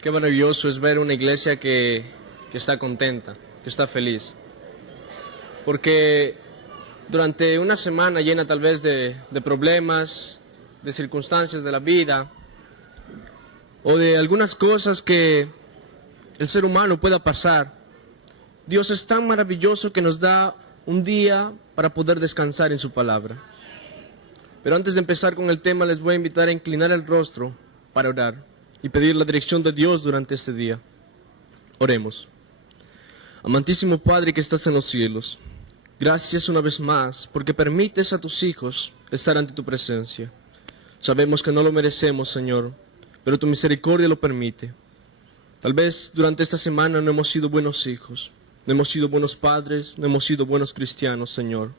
Qué maravilloso es ver una iglesia que está contenta, que está feliz. Porque durante una semana llena tal vez de problemas, de circunstancias de la vida, o de algunas cosas que el ser humano pueda pasar, Dios es tan maravilloso que nos da un día para poder descansar en su palabra. Pero antes de empezar con el tema, les voy a invitar a inclinar el rostro para orar y pedir la dirección de Dios durante este día. Oremos. Amantísimo Padre que estás en los cielos, gracias una vez más porque permites a tus hijos estar ante tu presencia. Sabemos que no lo merecemos, Señor, pero tu misericordia lo permite. Tal vez durante esta semana no hemos sido buenos hijos, no hemos sido buenos padres, no hemos sido buenos cristianos, Señor.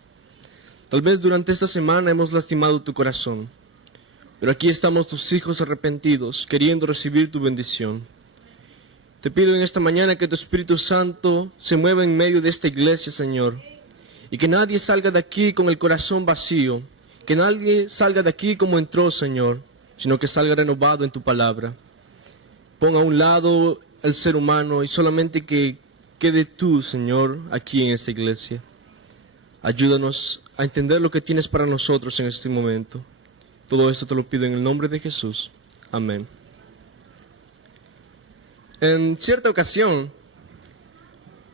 Tal vez durante esta semana hemos lastimado tu corazón, pero aquí estamos tus hijos arrepentidos, queriendo recibir tu bendición. Te pido en esta mañana que tu Espíritu Santo se mueva en medio de esta iglesia, Señor, y que nadie salga de aquí con el corazón vacío, que nadie salga de aquí como entró, Señor, sino que salga renovado en tu palabra. Pon a un lado el ser humano y solamente que quede tú, Señor, aquí en esta iglesia. Ayúdanos a entender lo que tienes para nosotros en este momento. Todo esto te lo pido en el nombre de Jesús. Amén. En cierta ocasión,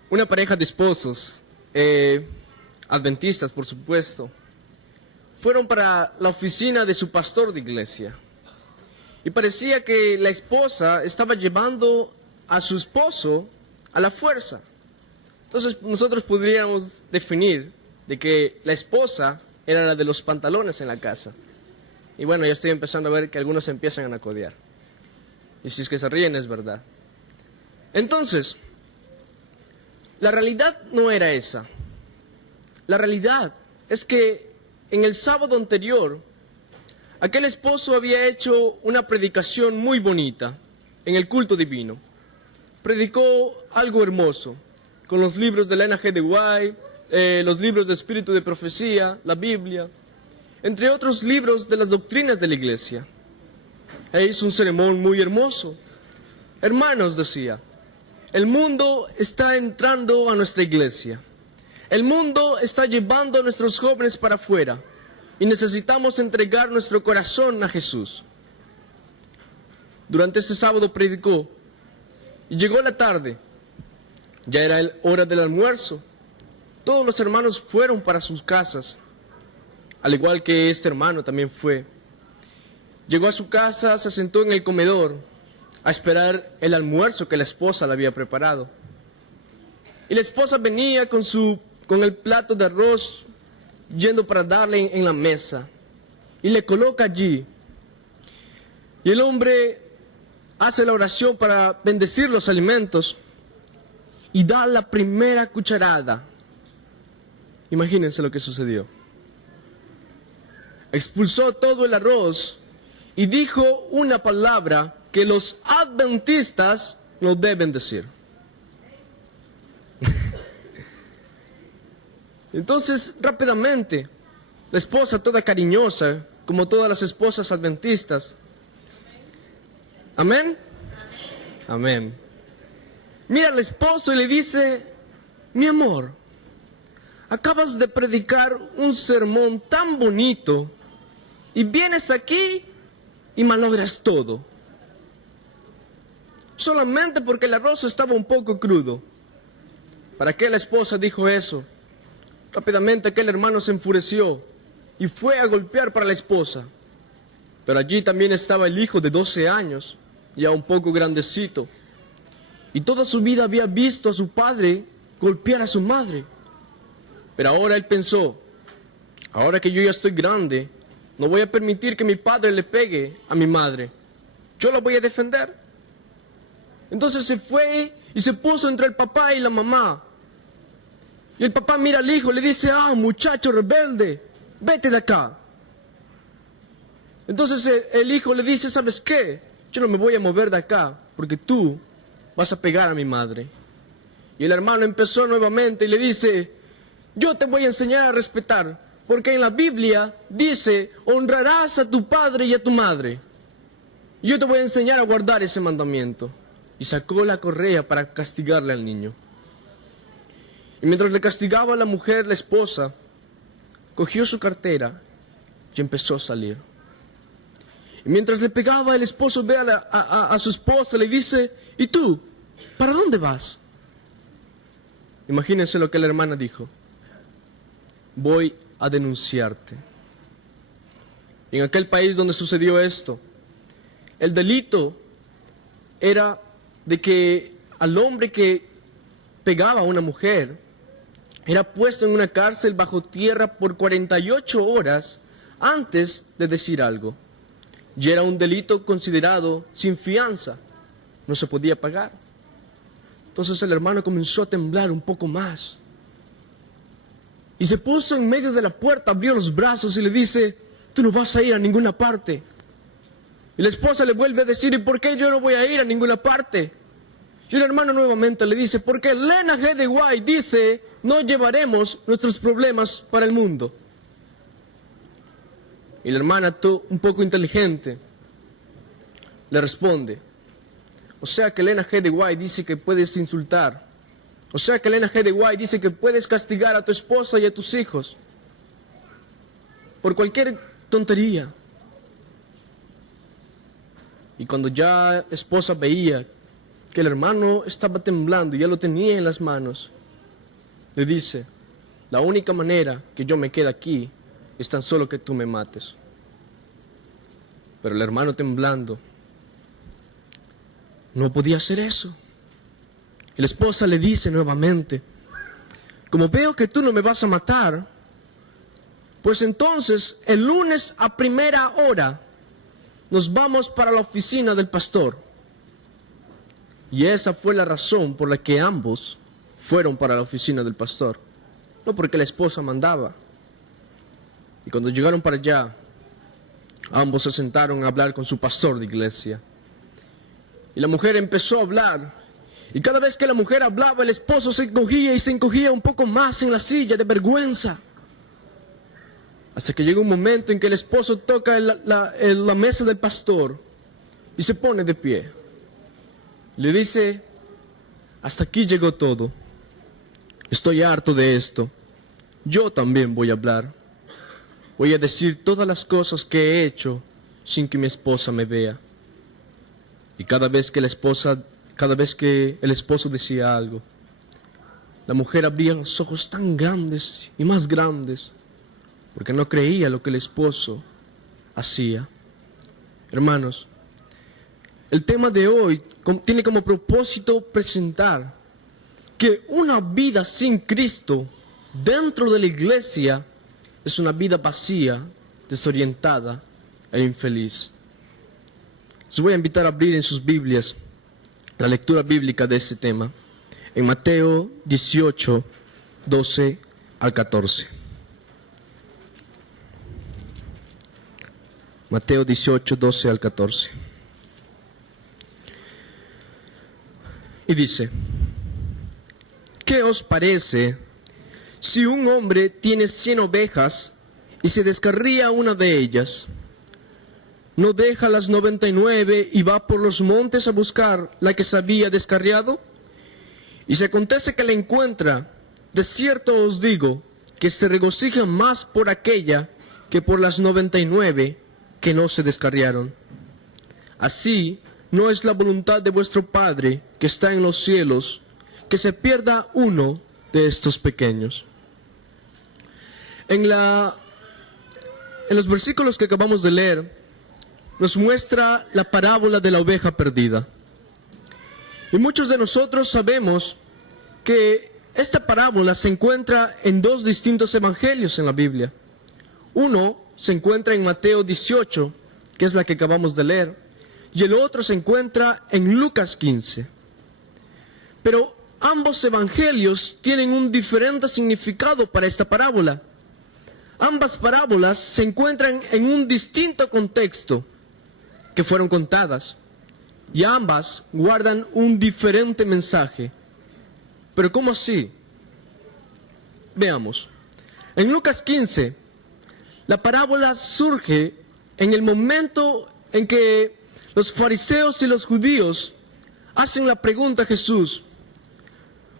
una pareja de esposos, adventistas por supuesto, fueron para la oficina de su pastor de iglesia. Y parecía que la esposa estaba llevando a su esposo a la fuerza. Entonces nosotros podríamos definir de que la esposa era la de los pantalones en la casa. Y bueno, ya estoy empezando a ver que algunos empiezan a codear. Y si es que se ríen, es verdad. Entonces, la realidad no era esa. La realidad es que en el sábado anterior, aquel esposo había hecho una predicación muy bonita en el culto divino. Predicó algo hermoso, con los libros de Ellen G. White, los libros de Espíritu de Profecía, la Biblia, entre otros libros de las doctrinas de la iglesia. E hizo un sermón muy hermoso. Hermanos, decía, el mundo está entrando a nuestra iglesia. El mundo está llevando a nuestros jóvenes para afuera y necesitamos entregar nuestro corazón a Jesús. Durante este sábado predicó y llegó la tarde. Ya era hora del almuerzo. Todos los hermanos fueron para sus casas, al igual que este hermano también fue. Llegó a su casa, se sentó en el comedor a esperar el almuerzo que la esposa le había preparado. Y la esposa venía con el plato de arroz yendo para darle en la mesa. Y le coloca allí. Y el hombre hace la oración para bendecir los alimentos y da la primera cucharada. Imagínense lo que sucedió. Expulsó todo el arroz y dijo una palabra que los adventistas no deben decir. Entonces, rápidamente, la esposa toda cariñosa, como todas las esposas adventistas. ¿Amén? Amén. Mira al esposo y le dice: mi amor, acabas de predicar un sermón tan bonito y vienes aquí y malogras todo. Solamente porque el arroz estaba un poco crudo. ¿Para qué la esposa dijo eso? Rápidamente aquel hermano se enfureció y fue a golpear para la esposa. Pero allí también estaba el hijo de 12 años, ya un poco grandecito. Y toda su vida había visto a su padre golpear a su madre. Pero ahora él pensó: ahora que yo ya estoy grande, no voy a permitir que mi padre le pegue a mi madre. Yo la voy a defender. Entonces se fue y se puso entre el papá y la mamá. Y el papá mira al hijo y le dice: ah, muchacho rebelde, vete de acá. Entonces el hijo le dice: ¿sabes qué? Yo no me voy a mover de acá porque tú vas a pegar a mi madre. Y el hermano empezó nuevamente y le dice: yo te voy a enseñar a respetar, porque en la Biblia dice: honrarás a tu padre y a tu madre. Yo te voy a enseñar a guardar ese mandamiento. y sacó la correa para castigarle al niño. Y mientras le castigaba a la mujer, la esposa, cogió su cartera y empezó a salir. Y mientras le pegaba, el esposo ve a su esposa, le dice: ¿y tú? ¿Para dónde vas? Imagínense lo que la hermana dijo: voy a denunciarte. En aquel país donde sucedió esto, el delito era de que al hombre que pegaba a una mujer era puesto en una cárcel bajo tierra por 48 horas antes de decir algo. Y era un delito considerado sin fianza, no se podía pagar. Entonces el hermano comenzó a temblar un poco más. Y se puso en medio de la puerta, abrió los brazos y le dice: tú no vas a ir a ninguna parte. Y la esposa le vuelve a decir: ¿y por qué yo no voy a ir a ninguna parte? Y el hermano nuevamente le dice: porque Elena G. de White dice: no llevaremos nuestros problemas para el mundo. Y la hermana, un poco inteligente, le responde: o sea que Elena G. de White dice que puedes insultar. O sea que Elena G. de White dice que puedes castigar a tu esposa y a tus hijos por cualquier tontería. Y cuando ya la esposa veía que el hermano estaba temblando y ya lo tenía en las manos, le dice: la única manera que yo me quede aquí es tan solo que tú me mates. Pero el hermano, temblando, no podía hacer eso. Y la esposa le dice nuevamente: como veo que tú no me vas a matar, pues entonces el lunes a primera hora nos vamos para la oficina del pastor. Y esa fue la razón por la que ambos fueron para la oficina del pastor, no porque la esposa mandaba. Y cuando llegaron para allá, ambos se sentaron a hablar con su pastor de iglesia. Y la mujer empezó a hablar, y cada vez que la mujer hablaba, el esposo se encogía y se encogía un poco más en la silla de vergüenza. Hasta que llegó un momento en que el esposo toca la mesa del pastor y se pone de pie. Le dice: hasta aquí llegó todo. Estoy harto de esto. Yo también voy a hablar. Voy a decir todas las cosas que he hecho sin que mi esposa me vea. Y cada vez que el esposo decía algo, la mujer abría los ojos tan grandes y más grandes, porque no creía lo que el esposo hacía. Hermanos, el tema de hoy tiene como propósito presentar que una vida sin Cristo dentro de la iglesia es una vida vacía, desorientada e infeliz. Les voy a invitar a abrir en sus Biblias la lectura bíblica de este tema, en Mateo 18, 12 al 14. Mateo 18, 12 al 14. Y dice: ¿qué os parece si un hombre tiene 100 ovejas y se descarría una de ellas? ¿No deja las 99 y va por los montes a buscar la que se había descarriado? Y si acontece que la encuentra, de cierto os digo que se regocija más por aquella que por las 99 que no se descarriaron. Así no es la voluntad de vuestro Padre que está en los cielos, que se pierda uno de estos pequeños. En los versículos que acabamos de leer, nos muestra la parábola de la oveja perdida. Y muchos de nosotros sabemos que esta parábola se encuentra en dos distintos evangelios en la Biblia. Uno se encuentra en Mateo 18, que es la que acabamos de leer, y el otro se encuentra en Lucas 15. Pero ambos evangelios tienen un diferente significado para esta parábola. Ambas parábolas se encuentran en un distinto contexto que fueron contadas, y ambas guardan un diferente mensaje. ¿Pero cómo así? Veamos. En Lucas 15, la parábola surge en el momento en que los fariseos y los judíos hacen la pregunta a Jesús.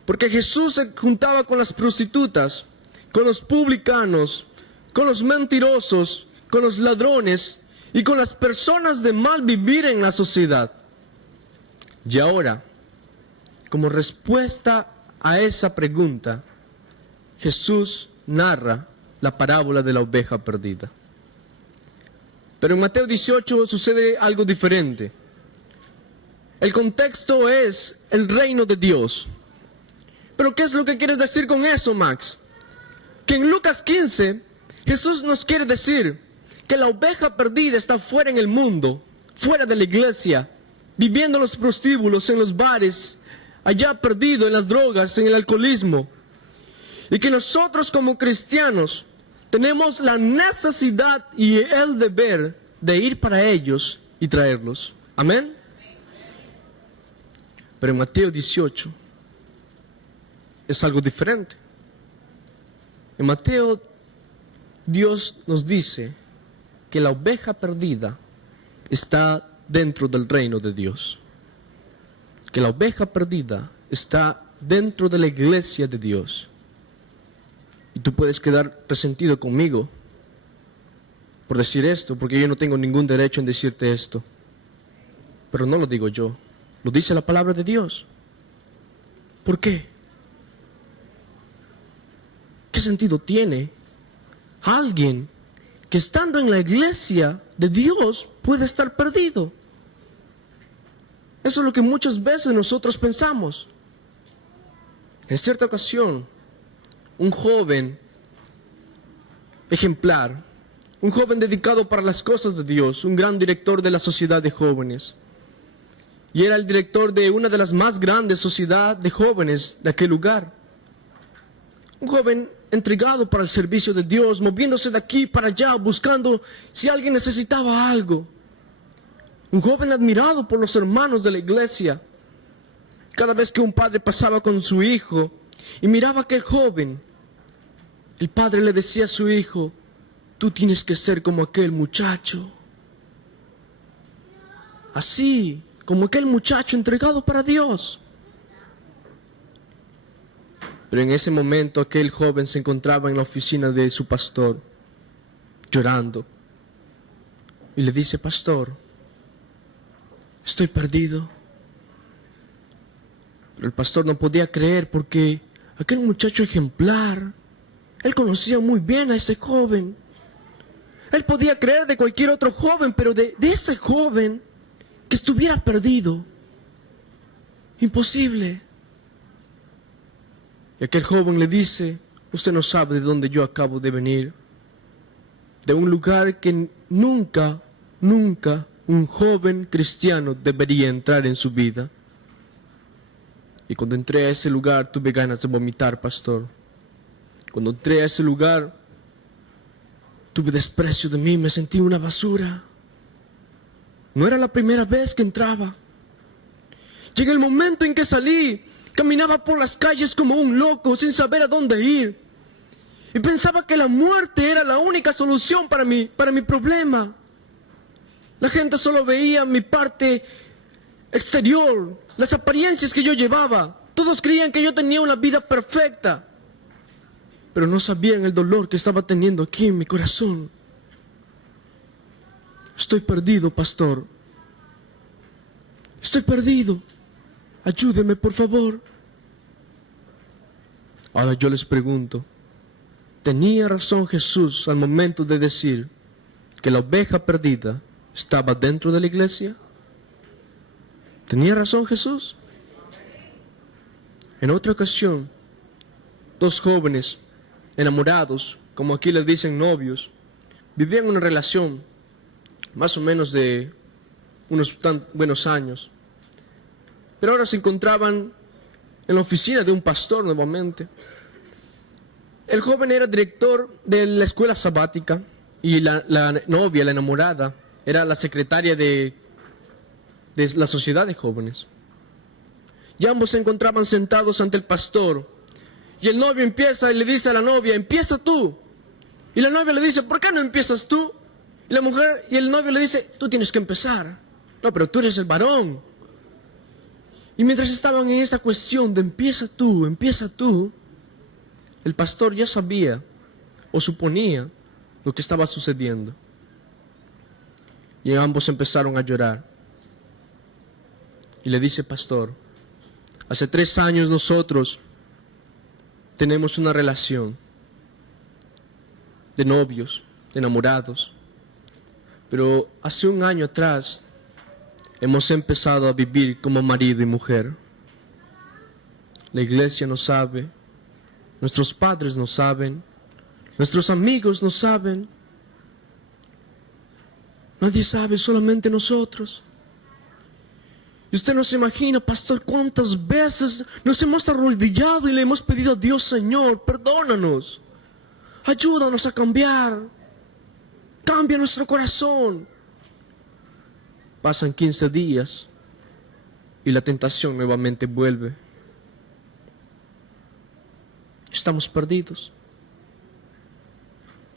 Porque Jesús se juntaba con las prostitutas, con los publicanos, con los mentirosos, con los ladrones y con las personas de mal vivir en la sociedad. Y ahora, como respuesta a esa pregunta, Jesús narra la parábola de la oveja perdida. Pero en Mateo 18 sucede algo diferente. El contexto es el reino de Dios. ¿Pero qué es lo que quieres decir con eso, Max? Que en Lucas 15, Jesús nos quiere decir que la oveja perdida está fuera en el mundo, fuera de la iglesia, viviendo en los prostíbulos, en los bares, allá perdido en las drogas, en el alcoholismo. Y que nosotros como cristianos tenemos la necesidad y el deber de ir para ellos y traerlos. ¿Amén? Pero en Mateo 18 es algo diferente. En Mateo, Dios nos dice que la oveja perdida está dentro del reino de Dios. Que la oveja perdida está dentro de la iglesia de Dios. Y tú puedes quedar resentido conmigo por decir esto, porque yo no tengo ningún derecho en decirte esto. Pero no lo digo yo, lo dice la palabra de Dios. ¿Por qué? ¿Qué sentido tiene alguien que estando en la iglesia de Dios puede estar perdido? Eso es lo que muchas veces nosotros pensamos. En cierta ocasión, un joven ejemplar, un joven dedicado para las cosas de Dios, un gran director de la sociedad de jóvenes, y era el director de una de las más grandes sociedades de jóvenes de aquel lugar. Un joven entregado para el servicio de Dios, moviéndose de aquí para allá, buscando si alguien necesitaba algo. Un joven admirado por los hermanos de la iglesia. Cada vez que un padre pasaba con su hijo y miraba a aquel joven, el padre le decía a su hijo: tú tienes que ser como aquel muchacho. Así, como aquel muchacho entregado para Dios. Pero en ese momento aquel joven se encontraba en la oficina de su pastor, llorando. Y le dice: pastor, estoy perdido. Pero el pastor no podía creer, porque aquel muchacho ejemplar, él conocía muy bien a ese joven. Él podía creer de cualquier otro joven, pero de ese joven que estuviera perdido, imposible. Y aquel joven le dice: usted no sabe de dónde yo acabo de venir, de un lugar que nunca un joven cristiano debería entrar en su vida. Y cuando entré a ese lugar tuve ganas de vomitar, pastor. Cuando entré a ese lugar tuve desprecio de mí, me sentí una basura. No era la primera vez que entraba. Llega el momento en que salí, caminaba por las calles como un loco, sin saber a dónde ir. Y pensaba que la muerte era la única solución para mi problema. La gente solo veía mi parte exterior, las apariencias que yo llevaba. Todos creían que yo tenía una vida perfecta, pero no sabían el dolor que estaba teniendo aquí en mi corazón. Estoy perdido, pastor. Estoy perdido. Ayúdeme, por favor. Ahora yo les pregunto, ¿tenía razón Jesús al momento de decir que la oveja perdida estaba dentro de la iglesia? ¿Tenía razón Jesús? En otra ocasión, dos jóvenes enamorados, como aquí les dicen novios, vivían una relación más o menos de unos tan buenos años. Pero ahora se encontraban en la oficina de un pastor nuevamente. El joven era director de la escuela sabática y la novia, la enamorada, era la secretaria de la sociedad de jóvenes. Y ambos se encontraban sentados ante el pastor. Y el novio empieza y le dice a la novia: empieza tú. Y la novia le dice: ¿por qué no empiezas tú? Y el novio le dice: tú tienes que empezar. No, pero tú eres el varón. Y mientras estaban en esa cuestión de empieza tú, el pastor ya sabía o suponía lo que estaba sucediendo. Y ambos empezaron a llorar. Y le dice, pastor, hace 3 años nosotros tenemos una relación de novios, de enamorados. Pero hace 1 año atrás hemos empezado a vivir como marido y mujer. La iglesia no sabe, nuestros padres no saben, nuestros amigos no saben. Nadie sabe, solamente nosotros. Y usted no se imagina, pastor, cuántas veces nos hemos arrodillado y le hemos pedido a Dios, Señor, perdónanos, ayúdanos a cambiar, cambia nuestro corazón. Pasan 15 días y la tentación nuevamente vuelve. Estamos perdidos.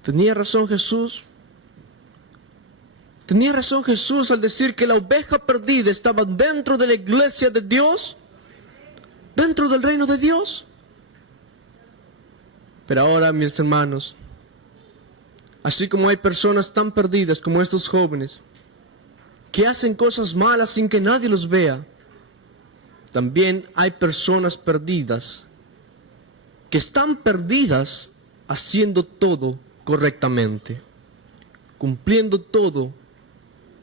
¿Tenía razón Jesús? ¿Tenía razón Jesús al decir que la oveja perdida estaba dentro de la iglesia de Dios? ¿Dentro del reino de Dios? Pero ahora, mis hermanos, así como hay personas tan perdidas como estos jóvenes, que hacen cosas malas sin que nadie los vea, también hay personas perdidas, que están perdidas haciendo todo correctamente, cumpliendo todo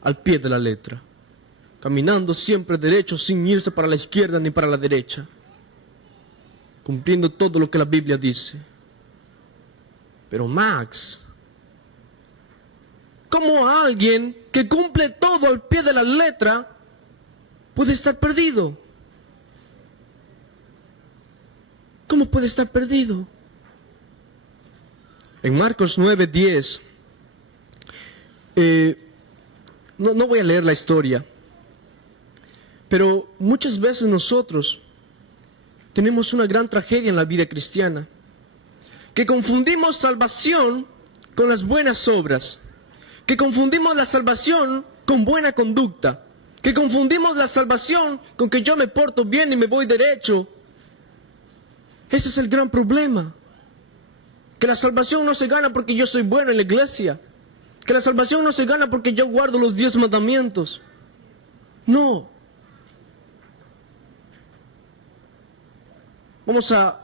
al pie de la letra, caminando siempre derecho sin irse para la izquierda ni para la derecha, cumpliendo todo lo que la Biblia dice. Pero Max, ¿cómo alguien que cumple todo al pie de la letra puede estar perdido? ¿Cómo puede estar perdido? En Marcos 9:10, no voy a leer la historia, pero muchas veces nosotros tenemos una gran tragedia en la vida cristiana, que confundimos salvación con las buenas obras, que confundimos la salvación con buena conducta, que confundimos la salvación con que yo me porto bien y me voy derecho. Ese es el gran problema, que la salvación no se gana porque yo soy bueno en la iglesia, que la salvación no se gana porque yo guardo los 10 mandamientos. No. Vamos a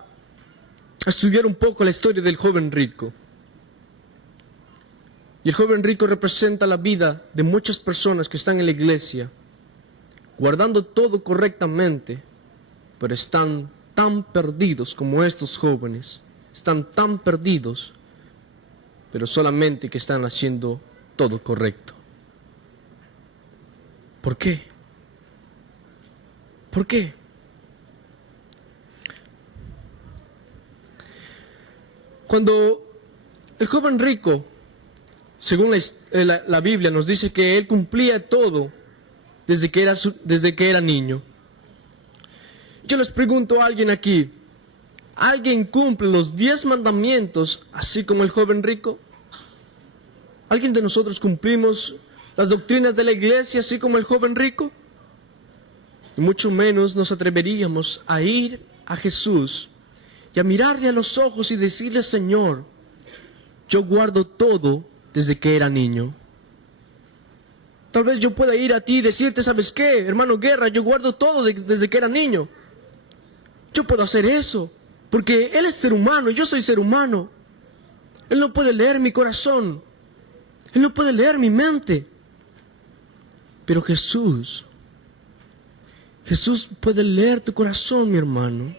estudiar un poco la historia del joven rico. Y el joven rico representa la vida de muchas personas que están en la iglesia, guardando todo correctamente, pero están tan perdidos como estos jóvenes. Están tan perdidos, pero solamente que están haciendo todo correcto. ¿Por qué? ¿Por qué? Cuando el joven rico, según la Biblia, nos dice que él cumplía todo desde que era niño. Yo les pregunto a alguien aquí, ¿alguien cumple los 10 mandamientos así como el joven rico? ¿Alguien de nosotros cumplimos las doctrinas de la iglesia así como el joven rico? Y mucho menos nos atreveríamos a ir a Jesús y a mirarle a los ojos y decirle, Señor, yo guardo todo desde que era niño. Tal vez yo pueda ir a ti y decirte, ¿sabes qué, hermano Guerra? Yo guardo todo desde que era niño. Yo puedo hacer eso, porque Él es ser humano, yo soy ser humano. Él no puede leer mi corazón, Él no puede leer mi mente. Pero Jesús puede leer tu corazón, mi hermano.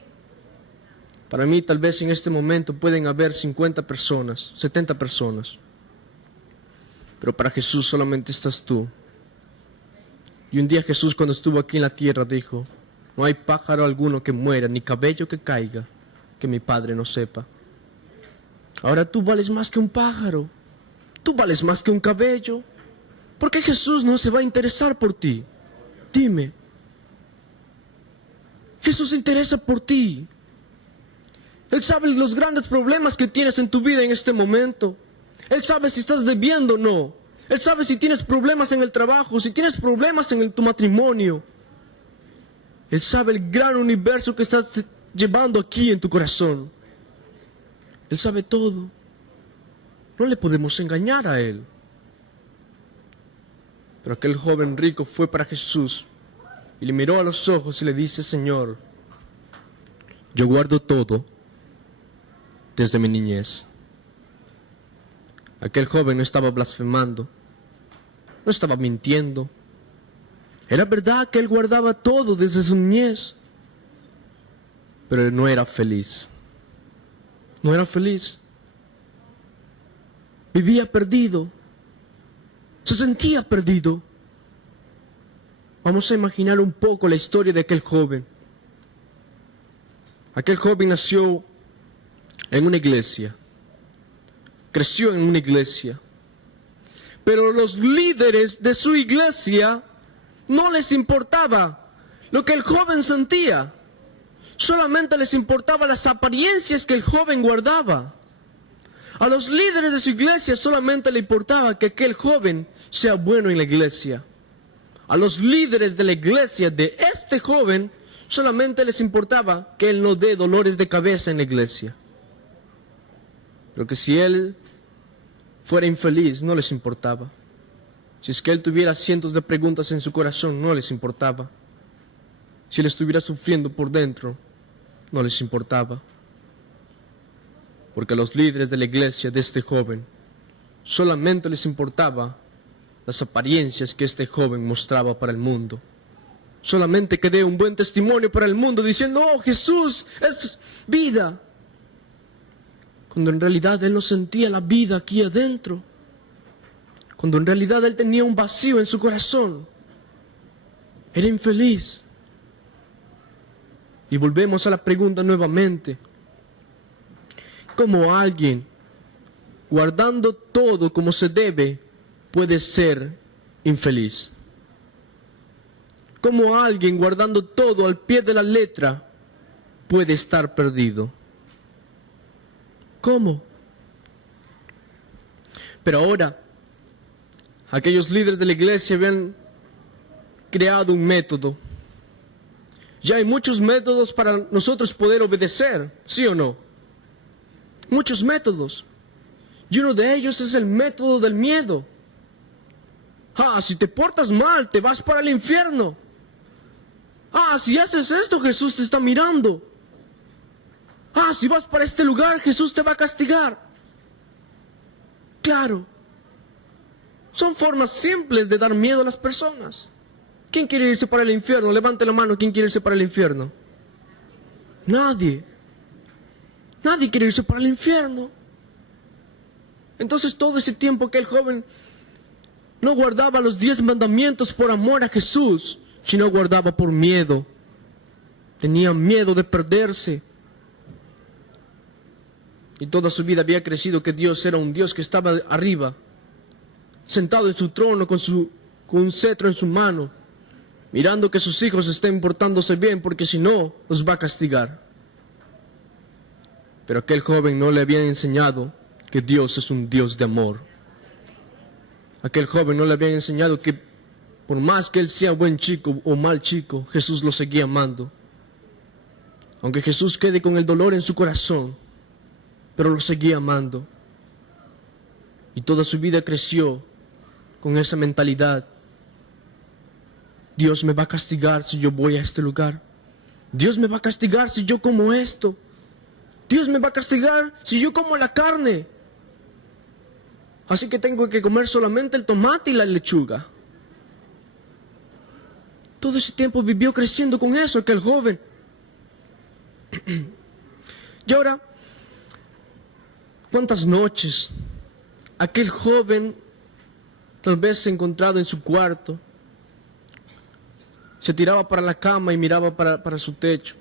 Para mí, tal vez en este momento pueden haber 50 personas, 70 personas. Pero para Jesús solamente estás tú. Y un día Jesús, cuando estuvo aquí en la tierra, dijo, no hay pájaro alguno que muera, ni cabello que caiga, que mi Padre no sepa. Ahora tú vales más que un pájaro. Tú vales más que un cabello. ¿Por qué Jesús no se va a interesar por ti? Dime. Jesús se interesa por ti. Él sabe los grandes problemas que tienes en tu vida en este momento. Él sabe si estás debiendo o no. Él sabe si tienes problemas en el trabajo, si tienes problemas en tu matrimonio. Él sabe el gran universo que estás llevando aquí en tu corazón. Él sabe todo. No le podemos engañar a Él. Pero aquel joven rico fue para Jesús y le miró a los ojos y le dice: Señor, yo guardo todo desde mi niñez. Aquel joven no estaba blasfemando, no estaba mintiendo. Era verdad que él guardaba todo desde su niñez, pero él no era feliz. No era feliz. Vivía perdido. Se sentía perdido. Vamos a imaginar un poco la historia de aquel joven. Aquel joven nació en una iglesia. Creció en una iglesia. Pero los líderes de su iglesia no les importaba lo que el joven sentía. Solamente les importaban las apariencias que el joven guardaba. A los líderes de su iglesia solamente le importaba que aquel joven sea bueno en la iglesia. A los líderes de la iglesia de este joven solamente les importaba que él no dé dolores de cabeza en la iglesia. Pero que si él fuera infeliz, no les importaba. Si es que él tuviera cientos de preguntas en su corazón, no les importaba. Si él estuviera sufriendo por dentro, no les importaba. Porque a los líderes de la iglesia de este joven solamente les importaba las apariencias que este joven mostraba para el mundo. Solamente que dé un buen testimonio para el mundo diciendo: oh, Jesús es vida. Cuando en realidad él no sentía la vida aquí adentro. Cuando en realidad él tenía un vacío en su corazón. Era infeliz. Y volvemos a la pregunta nuevamente. ¿Cómo alguien, guardando todo como se debe, puede ser infeliz? ¿Cómo alguien, guardando todo al pie de la letra, puede estar perdido? ¿Cómo? Pero ahora, aquellos líderes de la iglesia habían creado un método. Ya hay muchos métodos para nosotros poder obedecer, ¿sí o no? Muchos métodos. Y uno de ellos es el método del miedo. Si te portas mal, te vas para el infierno. Si haces esto, Jesús te está mirando. Si vas para este lugar, Jesús te va a castigar. Claro. Son formas simples de dar miedo a las personas. ¿Quién quiere irse para el infierno? Levante la mano. ¿Quién quiere irse para el infierno? Nadie. Nadie quiere irse para el infierno. Entonces todo ese tiempo que el joven no guardaba los 10 mandamientos por amor a Jesús, sino guardaba por miedo. Tenía miedo de perderse. Y toda su vida había crecido que Dios era un Dios que estaba arriba, sentado en su trono con un cetro en su mano, mirando que sus hijos estén portándose bien, porque si no, los va a castigar. Pero aquel joven no le había enseñado que Dios es un Dios de amor. Aquel joven no le había enseñado que por más que él sea buen chico o mal chico, Jesús lo seguía amando. Aunque Jesús quede con el dolor en su corazón, pero lo seguía amando. Y toda su vida creció con esa mentalidad. Dios me va a castigar si yo voy a este lugar. Dios me va a castigar si yo como esto. Dios me va a castigar si yo como la carne. Así que tengo que comer solamente el tomate y la lechuga. Todo ese tiempo vivió creciendo con eso aquel joven. Y ahora, ¿cuántas noches aquel joven tal vez se encontrado en su cuarto, se tiraba para la cama y miraba para su techo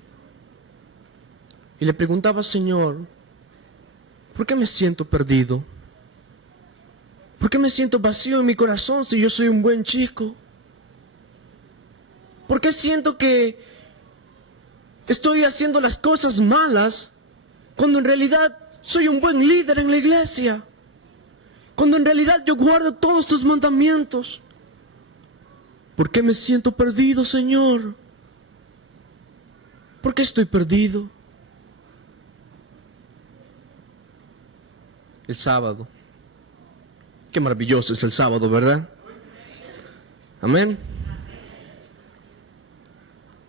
y le preguntaba: Señor, ¿por qué me siento perdido? ¿Por qué me siento vacío en mi corazón si yo soy un buen chico? ¿Por qué siento que estoy haciendo las cosas malas cuando en realidad soy un buen líder en la iglesia? Cuando en realidad yo guardo todos tus mandamientos. ¿Por qué me siento perdido, Señor? ¿por qué estoy perdido? El sábado. Qué maravilloso es el sábado, ¿verdad? Amén.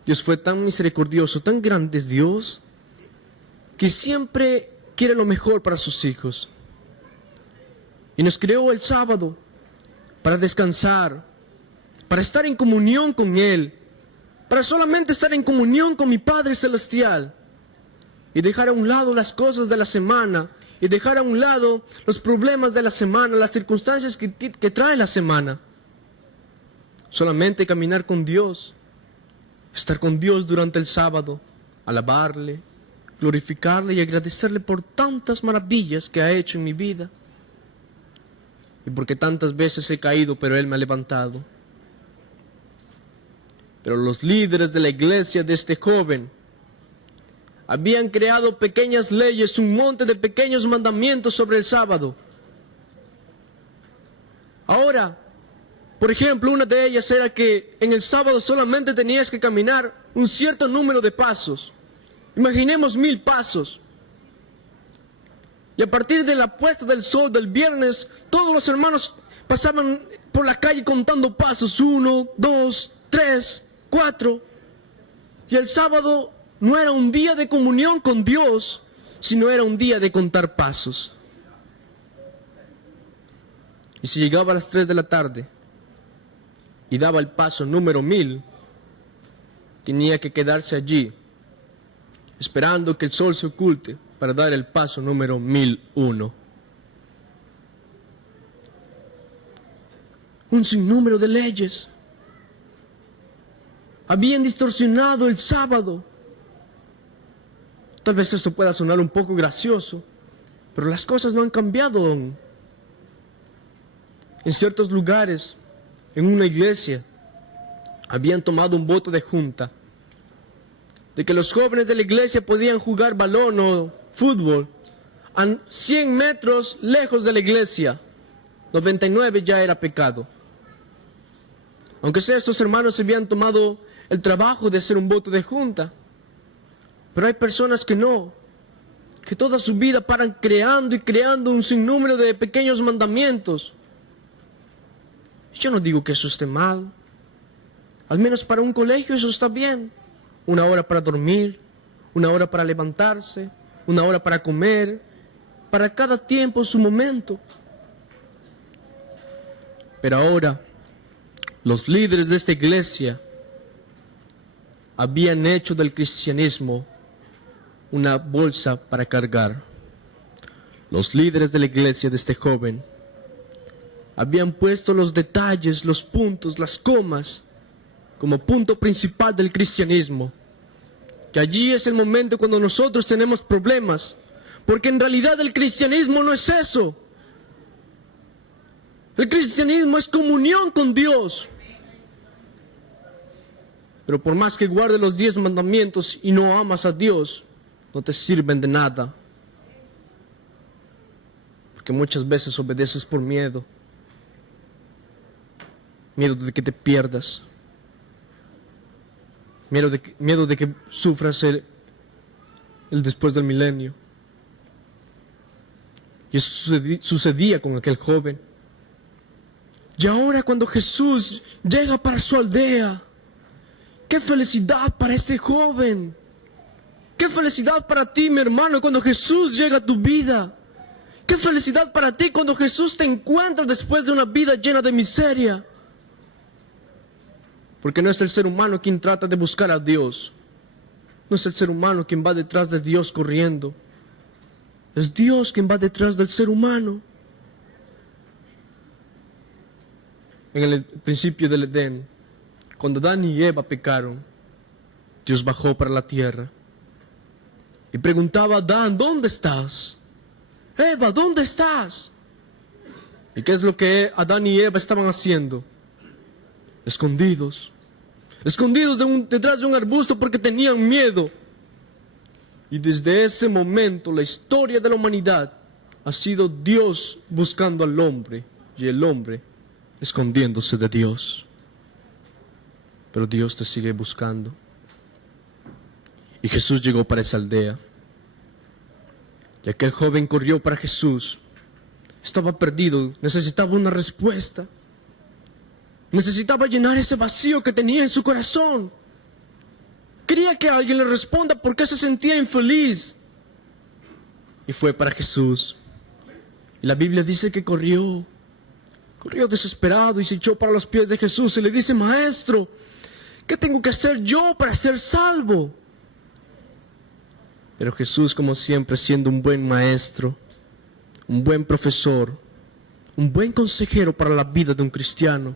Dios fue tan misericordioso, tan grande es Dios, que siempre quiere lo mejor para sus hijos. Y nos creó el sábado para descansar, para estar en comunión con Él, para solamente estar en comunión con mi Padre Celestial y dejar a un lado las cosas de la semana y dejar a un lado los problemas de la semana, las circunstancias que trae la semana. Solamente caminar con Dios, estar con Dios durante el sábado, alabarle, glorificarle y agradecerle por tantas maravillas que ha hecho en mi vida. Y porque tantas veces he caído, pero Él me ha levantado. Pero los líderes de la iglesia de este joven habían creado pequeñas leyes, un monte de pequeños mandamientos sobre el sábado. Ahora, por ejemplo, una de ellas era que en el sábado solamente tenías que caminar un cierto número de pasos. Imaginemos 1000 pasos. Y a partir de la puesta del sol del viernes, todos los hermanos pasaban por la calle contando pasos. 1, 2, 3, 4. Y el sábado no era un día de comunión con Dios, sino era un día de contar pasos. Y si llegaba a las 3 de la tarde y daba el paso número 1000, tenía que quedarse allí, esperando que el sol se oculte para dar el paso número 1001. Un sinnúmero de leyes habían distorsionado el sábado. Tal vez esto pueda sonar un poco gracioso, pero las cosas no han cambiado aún. En ciertos lugares, en una iglesia, habían tomado un voto de junta de que los jóvenes de la iglesia podían jugar balón o fútbol a 100 metros lejos de la iglesia. 99 ya era pecado. Aunque sea, estos hermanos habían tomado el trabajo de hacer un voto de junta. Pero hay personas que no, que toda su vida paran creando y creando un sinnúmero de pequeños mandamientos. Yo no digo que eso esté mal. Al menos para un colegio eso está bien. 1 hora para dormir, 1 hora para levantarse, 1 hora para comer, para cada tiempo su momento. Pero ahora, los líderes de esta iglesia habían hecho del cristianismo una bolsa para cargar. Los líderes de la iglesia de este joven habían puesto los detalles, los puntos, las comas como punto principal del cristianismo. Que allí es el momento cuando nosotros tenemos problemas, porque en realidad el cristianismo no es eso. El cristianismo es comunión con Dios. Pero por más que guardes los 10 mandamientos y no amas a Dios, no te sirven de nada. Porque muchas veces obedeces por miedo. Miedo de que te pierdas. Miedo de que sufras el después del milenio. Y eso sucedía con aquel joven. Y ahora cuando Jesús llega para su aldea, ¡qué felicidad para ese joven! ¡Qué felicidad para ti, mi hermano, cuando Jesús llega a tu vida! ¡Qué felicidad para ti cuando Jesús te encuentra después de una vida llena de miseria! Porque no es el ser humano quien trata de buscar a Dios. No es el ser humano quien va detrás de Dios corriendo. Es Dios quien va detrás del ser humano. En el principio del Edén, cuando Adán y Eva pecaron, Dios bajó para la tierra y preguntaba a Adán, ¿dónde estás? Eva, ¿dónde estás? ¿Y qué es lo que Adán y Eva estaban haciendo? Escondidos detrás de un arbusto porque tenían miedo. Y desde ese momento la historia de la humanidad ha sido Dios buscando al hombre y el hombre escondiéndose de Dios. Pero Dios te sigue buscando. Y Jesús llegó para esa aldea. Y aquel joven corrió para Jesús. Estaba perdido, necesitaba una respuesta. Necesitaba llenar ese vacío que tenía en su corazón. Quería que alguien le responda por qué se sentía infeliz. Y fue para Jesús. Y la Biblia dice que corrió desesperado y se echó para los pies de Jesús y le dice: Maestro, ¿qué tengo que hacer yo para ser salvo? Pero Jesús, como siempre, siendo un buen maestro, un buen profesor, un buen consejero para la vida de un cristiano,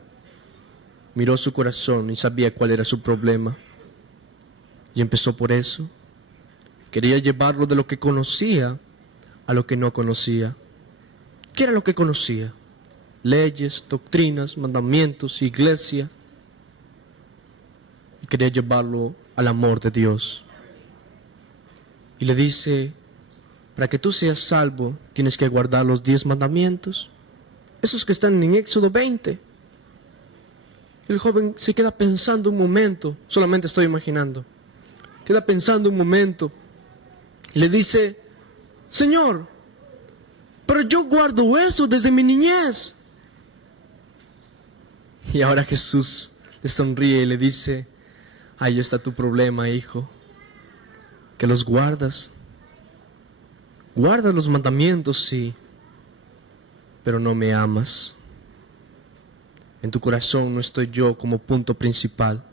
miró su corazón y sabía cuál era su problema. Y empezó por eso. Quería llevarlo de lo que conocía a lo que no conocía. ¿Qué era lo que conocía? Leyes, doctrinas, mandamientos, iglesia. Y quería llevarlo al amor de Dios. Y le dice: para que tú seas salvo, tienes que guardar los 10 mandamientos. Esos que están en Éxodo 20. El joven se queda pensando un momento, solamente estoy imaginando. Queda pensando un momento y le dice: Señor, pero yo guardo eso desde mi niñez. Y ahora Jesús le sonríe y le dice: ahí está tu problema, hijo, que los guardas. Guardas los mandamientos, sí, pero no me amas. En tu corazón no estoy yo como punto principal.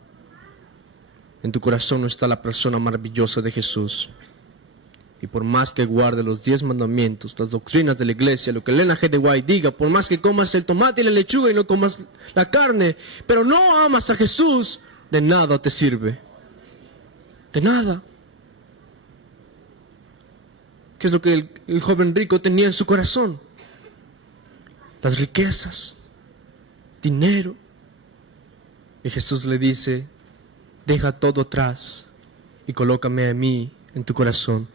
En tu corazón no está la persona maravillosa de Jesús. Y por más que guarde los 10 mandamientos, las doctrinas de la iglesia, lo que Elena G. de White diga, por más que comas el tomate y la lechuga y no comas la carne, pero no amas a Jesús, de nada te sirve. De nada. ¿Qué es lo que el joven rico tenía en su corazón? Las riquezas, dinero. Y Jesús le dice: deja todo atrás y colócame a mí en tu corazón.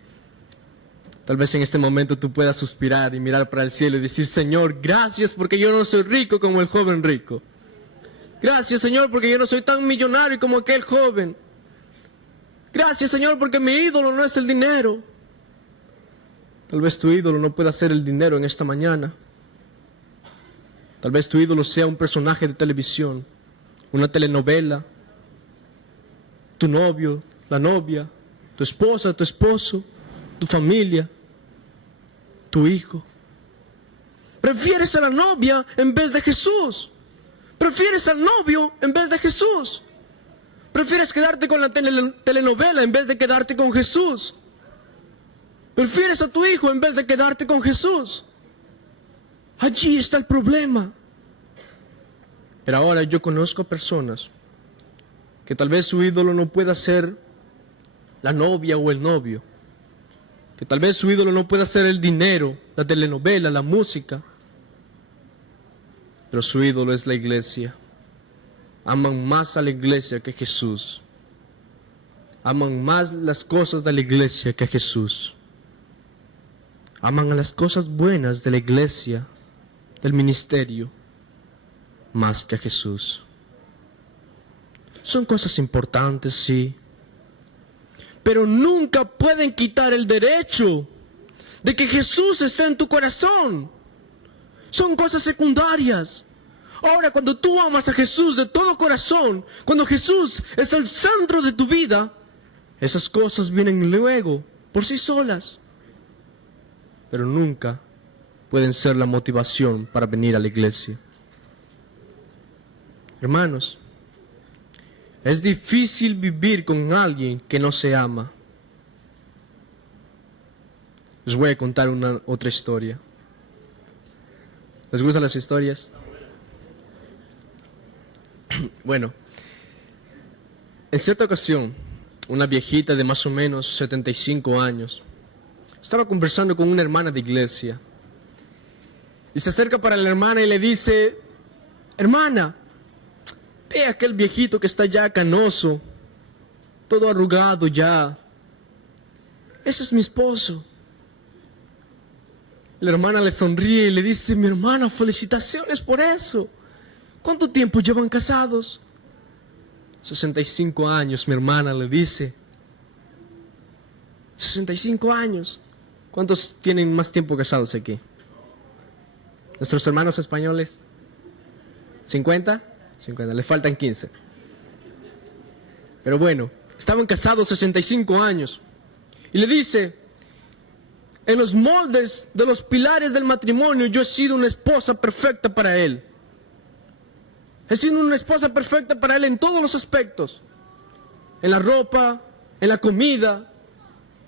Tal vez en este momento tú puedas suspirar y mirar para el cielo y decir: Señor, gracias porque yo no soy rico como el joven rico. Gracias, Señor, porque yo no soy tan millonario como aquel joven. Gracias, Señor, porque mi ídolo no es el dinero. Tal vez tu ídolo no pueda ser el dinero en esta mañana. Tal vez tu ídolo sea un personaje de televisión, una telenovela, tu novio, la novia, tu esposa, tu esposo, tu familia, tu hijo. Prefieres a la novia en vez de Jesús. Prefieres al novio en vez de Jesús. Prefieres quedarte con la telenovela en vez de quedarte con Jesús. Prefieres a tu hijo en vez de quedarte con Jesús. Allí está el problema. Pero ahora yo conozco personas que tal vez su ídolo no pueda ser la novia o el novio. Que tal vez su ídolo no pueda ser el dinero, la telenovela, la música. Pero su ídolo es la iglesia. Aman más a la iglesia que a Jesús. Aman más las cosas de la iglesia que a Jesús. Aman a las cosas buenas de la iglesia, del ministerio, más que a Jesús. Son cosas importantes, sí, pero nunca pueden quitar el derecho de que Jesús esté en tu corazón. Son cosas secundarias. Ahora, cuando tú amas a Jesús de todo corazón, cuando Jesús es el centro de tu vida, esas cosas vienen luego, por sí solas. Pero nunca pueden ser la motivación para venir a la iglesia. Hermanos, es difícil vivir con alguien que no se ama. Les voy a contar otra historia. ¿Les gustan las historias? Bueno, en cierta ocasión, una viejita de más o menos 75 años estaba conversando con una hermana de iglesia. Y se acerca para la hermana y le dice: hermana, ve a aquel viejito que está ya canoso, todo arrugado ya. Ese es mi esposo. La hermana le sonríe y le dice: mi hermana, felicitaciones por eso. ¿Cuánto tiempo llevan casados? 65 años, mi hermana le dice. 65 años. ¿Cuántos tienen más tiempo casados aquí? ¿Nuestros hermanos españoles? ¿50? 50, le faltan 15. Pero bueno, estaban casados 65 años. Y le dice, en los moldes de los pilares del matrimonio, yo he sido una esposa perfecta para él. He sido una esposa perfecta para él en todos los aspectos. En la ropa, en la comida,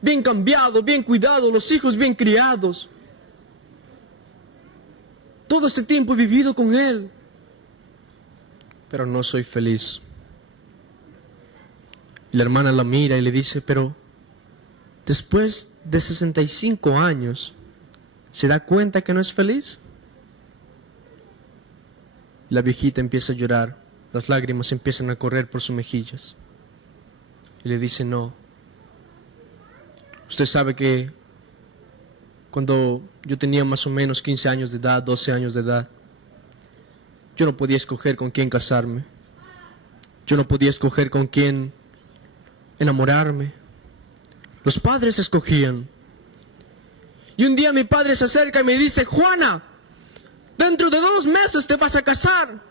bien cambiado, bien cuidado, los hijos bien criados. Todo este tiempo he vivido con él, pero no soy feliz. Y la hermana la mira y le dice, pero después de 65 años, ¿se da cuenta que no es feliz? La viejita empieza a llorar, las lágrimas empiezan a correr por sus mejillas. Y le dice, no. Usted sabe que cuando yo tenía más o menos 15 años de edad, 12 años de edad, yo no podía escoger con quién casarme. Yo no podía escoger con quién enamorarme. Los padres escogían. Y un día mi padre se acerca y me dice, Juana, dentro de 2 meses te vas a casar.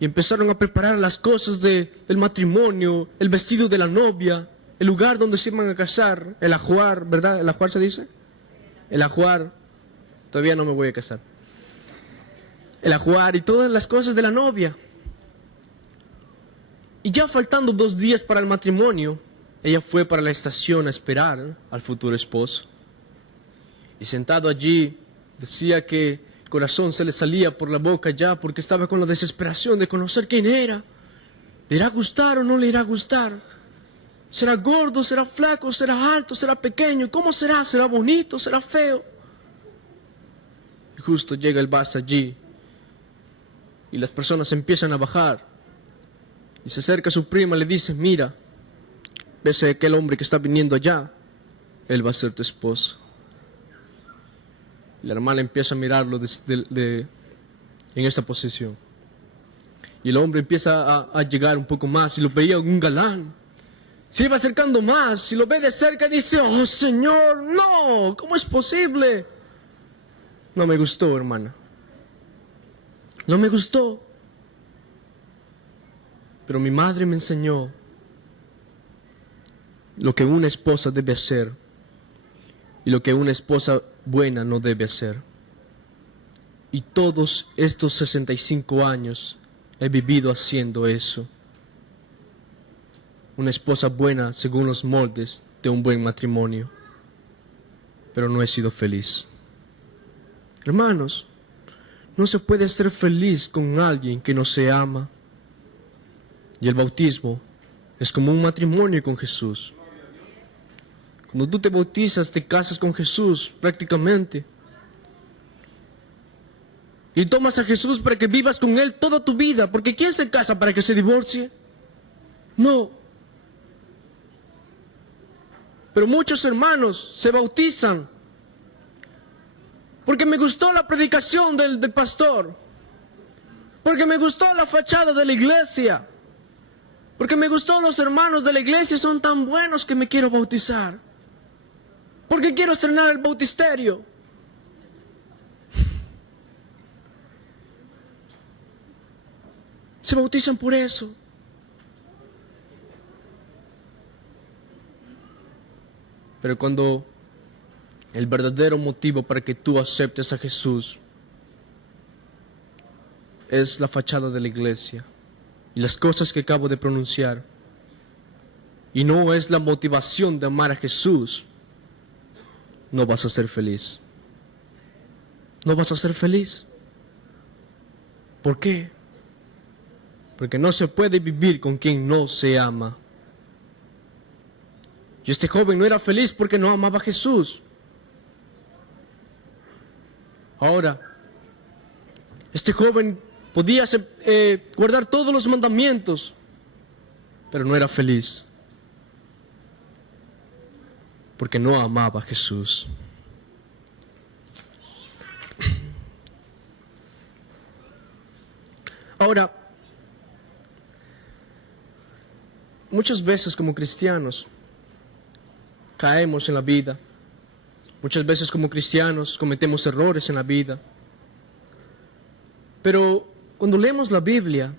Y empezaron a preparar las cosas del matrimonio, el vestido de la novia, el lugar donde se iban a casar, el ajuar, ¿verdad? ¿El ajuar se dice? El ajuar. Todavía no me voy a casar. El ajuar y todas las cosas de la novia. Y ya faltando 2 días para el matrimonio, ella fue para la estación a esperar al futuro esposo. Y sentado allí, decía que el corazón se le salía por la boca ya porque estaba con la desesperación de conocer quién era. ¿Le irá a gustar o no le irá a gustar? ¿Será gordo, será flaco, será alto, será pequeño? ¿Cómo será? ¿Será bonito, será feo? Y justo llega el bus allí y las personas empiezan a bajar. Y se acerca a su prima y le dice, mira, ves a aquel hombre que está viniendo allá, él va a ser tu esposo. Y la hermana empieza a mirarlo en esa posición. Y el hombre empieza a llegar un poco más y lo veía un galán. Se iba acercando más y lo ve de cerca y dice, oh Señor, no, ¿cómo es posible? No me gustó, hermana. No me gustó. Pero mi madre me enseñó lo que una esposa debe hacer y lo que una esposa buena no debe hacer. Y todos estos 65 años he vivido haciendo eso. Una esposa buena según los moldes de un buen matrimonio. Pero no he sido feliz. Hermanos, no se puede ser feliz con alguien que no se ama. Y el bautismo es como un matrimonio con Jesús. Cuando tú te bautizas, te casas con Jesús prácticamente. Y tomas a Jesús para que vivas con Él toda tu vida. Porque ¿quién se casa para que se divorcie? No. Pero muchos hermanos se bautizan porque me gustó la predicación del pastor. Porque me gustó la fachada de la iglesia. Porque me gustó los hermanos de la iglesia, son tan buenos que me quiero bautizar. Porque quiero estrenar el bautisterio. Se bautizan por eso. Pero cuando el verdadero motivo para que tú aceptes a Jesús es la fachada de la iglesia y las cosas que acabo de pronunciar, y no es la motivación de amar a Jesús, no vas a ser feliz. No vas a ser feliz. ¿Por qué? Porque no se puede vivir con quien no se ama. Y este joven no era feliz porque no amaba a Jesús. Ahora, este joven podía guardar todos los mandamientos, pero no era feliz porque no amaba a Jesús. Ahora, muchas veces como cristianos caemos en la vida. Muchas veces como cristianos cometemos errores en la vida. Pero cuando leemos la Biblia,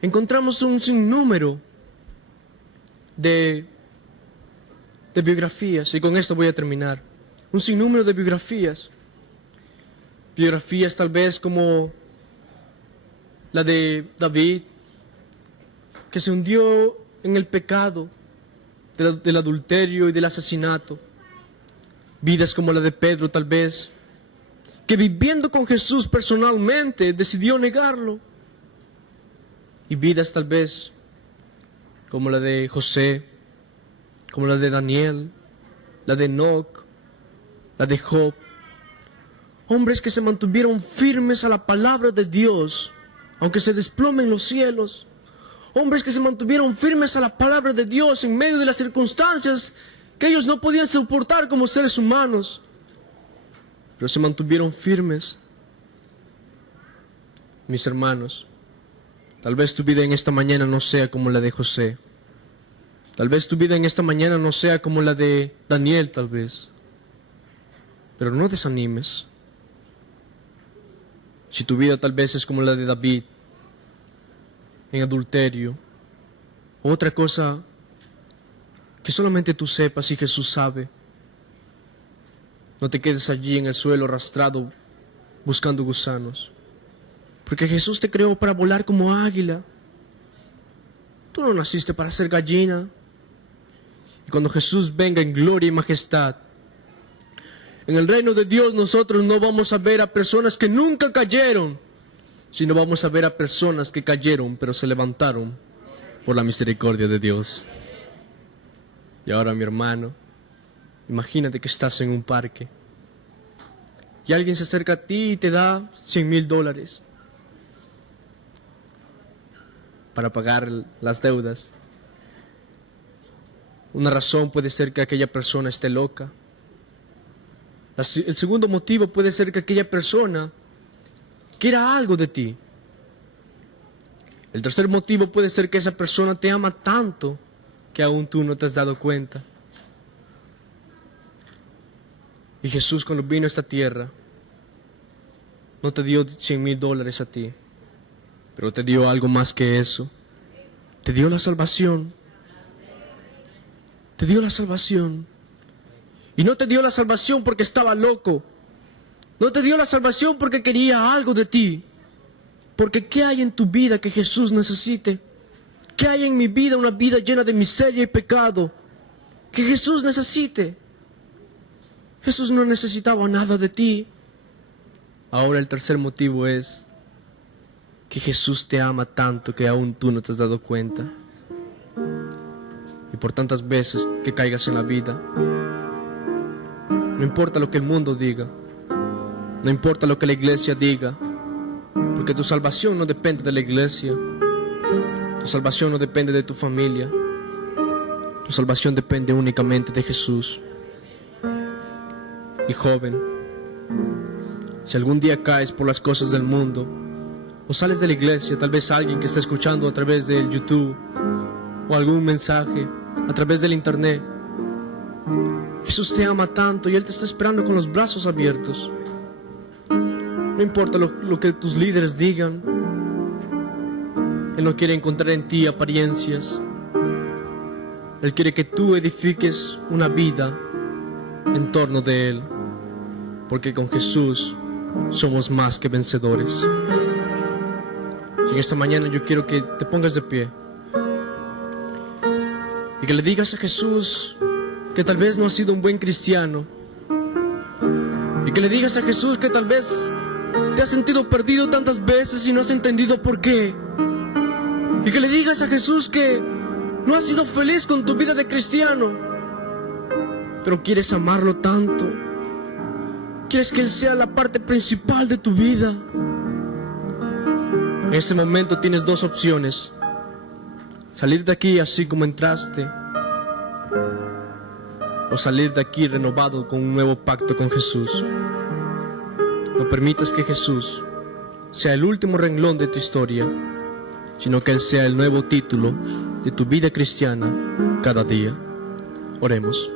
encontramos un sinnúmero de biografías, y con esto voy a terminar. Un sinnúmero de biografías. Biografías tal vez como la de David, que se hundió en el pecado del adulterio y del asesinato. Vidas como la de Pedro tal vez, que viviendo con Jesús personalmente decidió negarlo. Y vidas tal vez como la de José, como la de Daniel, la de Enoc, la de Job. Hombres que se mantuvieron firmes a la palabra de Dios, aunque se desplomen los cielos. Hombres que se mantuvieron firmes a la palabra de Dios en medio de las circunstancias que ellos no podían soportar como seres humanos, pero se mantuvieron firmes. Mis hermanos, tal vez tu vida en esta mañana no sea como la de José. Tal vez tu vida en esta mañana no sea como la de Daniel, tal vez. Pero no desanimes. Si tu vida tal vez es como la de David, en adulterio, otra cosa que solamente tú sepas y Jesús sabe, no te quedes allí en el suelo arrastrado buscando gusanos, porque Jesús te creó para volar como águila. Tú no naciste para ser gallina. Y cuando Jesús venga en gloria y majestad, en el reino de Dios nosotros no vamos a ver a personas que nunca cayeron, sino vamos a ver a personas que cayeron pero se levantaron por la misericordia de Dios. Y ahora, mi hermano, imagínate que estás en un parque y alguien se acerca a ti y te da $100,000 para pagar las deudas. Una razón puede ser que aquella persona esté loca. El segundo motivo puede ser que aquella persona quiera algo de ti. El tercer motivo puede ser que esa persona te ama tanto que aún tú no te has dado cuenta. Y Jesús, cuando vino a esta tierra, no te dio $100,000 a ti, pero te dio algo más que eso. Te dio la salvación. Te dio la salvación. Y no te dio la salvación porque estaba loco. No te dio la salvación porque quería algo de ti. Porque ¿qué hay en tu vida que Jesús necesite? ¿Qué hay en mi vida? Una vida llena de miseria y pecado que Jesús necesite. Jesús no necesitaba nada de ti. Ahora el tercer motivo es que Jesús te ama tanto que aún tú no te has dado cuenta. Y por tantas veces que caigas en la vida, no importa lo que el mundo diga, no importa lo que la iglesia diga, porque tu salvación no depende de la iglesia, tu salvación no depende de tu familia, tu salvación depende únicamente de Jesús. Y joven, si algún día caes por las cosas del mundo, o sales de la iglesia, tal vez alguien que está escuchando a través del YouTube, o algún mensaje a través del internet, Jesús te ama tanto y Él te está esperando con los brazos abiertos. No importa lo que tus líderes digan, Él no quiere encontrar en ti apariencias. Él quiere que tú edifiques una vida en torno de Él, porque con Jesús somos más que vencedores. Y en esta mañana yo quiero que te pongas de pie y que le digas a Jesús que tal vez no has sido un buen cristiano, y que le digas a Jesús que tal vez te has sentido perdido tantas veces y no has entendido por qué, y que le digas a Jesús que no has sido feliz con tu vida de cristiano, pero quieres amarlo tanto, quieres que Él sea la parte principal de tu vida. En este momento tienes dos opciones: salir de aquí así como entraste, o salir de aquí renovado con un nuevo pacto con Jesús. No permitas que Jesús sea el último renglón de tu historia, sino que Él sea el nuevo título de tu vida cristiana cada día. Oremos.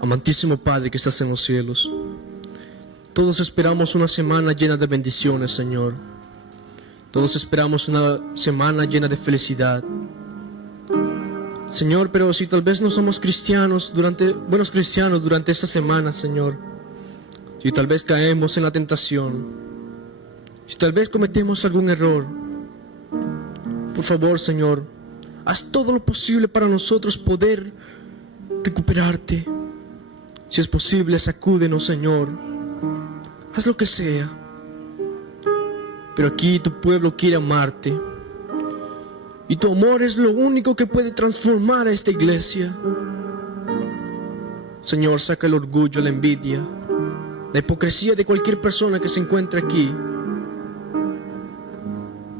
Amantísimo Padre que estás en los cielos, todos esperamos una semana llena de bendiciones, Señor. Todos esperamos una semana llena de felicidad, Señor, pero si tal vez no somos buenos cristianos durante esta semana, Señor, si tal vez caemos en la tentación, si tal vez cometemos algún error, por favor, Señor, haz todo lo posible para nosotros poder recuperarte. Si es posible, sacúdenos, Señor. Haz lo que sea. Pero aquí tu pueblo quiere amarte. Y tu amor es lo único que puede transformar a esta iglesia. Señor, saca el orgullo, la envidia, la hipocresía de cualquier persona que se encuentre aquí.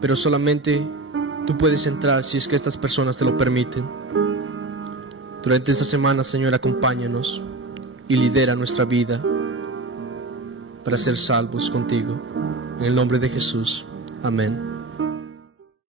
Pero solamente tú puedes entrar si es que estas personas te lo permiten. Durante esta semana, Señor, acompáñanos y lidera nuestra vida para ser salvos contigo. En el nombre de Jesús. Amén.